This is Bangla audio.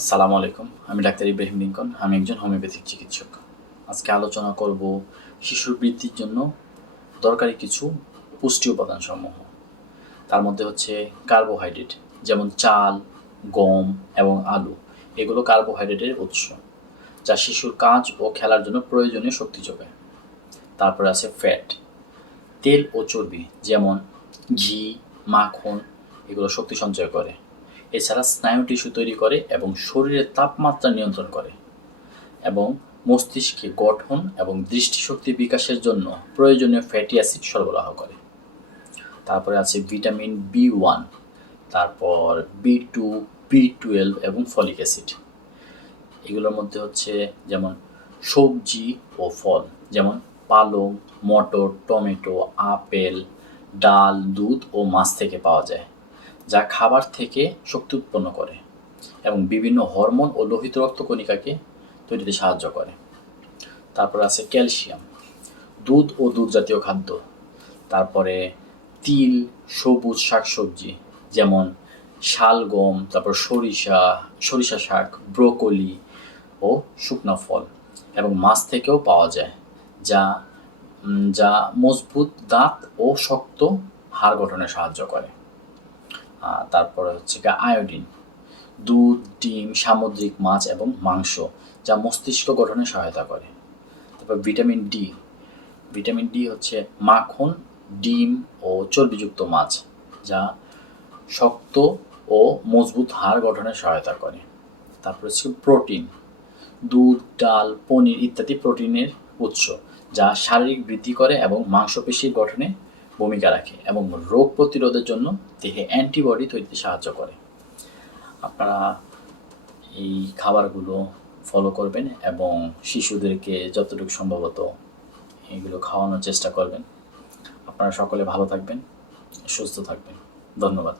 আসসালামু আলাইকুম, আমি ডাক্তার ইব্রাহিম লিঙ্কন, আমি একজন হোমিওপ্যাথিক চিকিৎসক। আজকে আলোচনা করব শিশুর বৃদ্ধির জন্য দরকারি কিছু পুষ্টি উপাদান সমূহ তার মধ্যে হচ্ছে কার্বোহাইড্রেট, যেমন চাল, গম এবং আলু। এগুলো কার্বোহাইড্রেটের উৎস, যা শিশুর কাজ ও খেলার জন্য প্রয়োজনীয় শক্তি যোগায়। তারপরে আছে ফ্যাট, তেল ও চর্বি, যেমন ঘি, মাখন, এগুলো শক্তি সঞ্চয় করে। এছাড়া স্নায়ু টিস্যু তৈরি করে এবং শরীরের তাপমাত্রা নিয়ন্ত্রণ করে এবং মস্তিষ্কে গঠন এবং দৃষ্টিশক্তি বিকাশের জন্য প্রয়োজনীয় ফ্যাটি অ্যাসিড সরবরাহ করে। তারপরে আছে ভিটামিন বি ওয়ান, তারপর বি টু, বি টুয়েলভ এবং ফলিক অ্যাসিড। এগুলোর মধ্যে হচ্ছে যেমন সবজি ও ফল, যেমন পালং, মটর, টমেটো, আপেল, ডাল, দুধ ও মাছ থেকে পাওয়া যায়। যা খাবার থেকে শক্তি উৎপন্ন করে এবং বিভিন্ন হরমোন ও লোহিত রক্তকণিকাকে তৈরিতে সাহায্য করে। তারপর আছে ক্যালসিয়াম, দুধ ও দুধ জাতীয় খাদ্য। তারপরে তিল, সবুজ শাকসবজি, যেমন শালগম, তারপর সরিষা সরিষা শাক, ব্রোকলি ও শুকনো ফল এবং মাছ থেকেও পাওয়া যায়, যা যা মজবুত দাঁত ও শক্ত হাড় গঠনে সাহায্য করে। তারপরে হচ্ছে গিয়ে আয়োডিন। দুধ, ডিম, সামুদ্রিক মাছ এবং মাংস, যা মস্তিষ্ক গঠনে সহায়তা করে। তারপর ভিটামিন ডি। ভিটামিন ডি হচ্ছে মাখন, ডিম ও চর্বিযুক্ত মাছ, যা শক্ত ও মজবুত হাড় গঠনে সহায়তা করে। তারপর হচ্ছে প্রোটিন। দুধ, ডাল, পনির ইত্যাদি প্রোটিনের উৎস, যা শারীরিক বৃদ্ধি করে এবং মাংসপেশির গঠনে ভূমিকা রাখে এবং রোগ প্রতিরোধের জন্য দেহে অ্যান্টিবডি তৈরিতে সাহায্য করে। আপনারা এই খাবারগুলো ফলো করবেন এবং শিশুদেরকে যতটুকু সম্ভবত এগুলো খাওয়ানোর চেষ্টা করবেন। আপনারা সকলে ভালো থাকবেন, সুস্থ থাকবেন। ধন্যবাদ।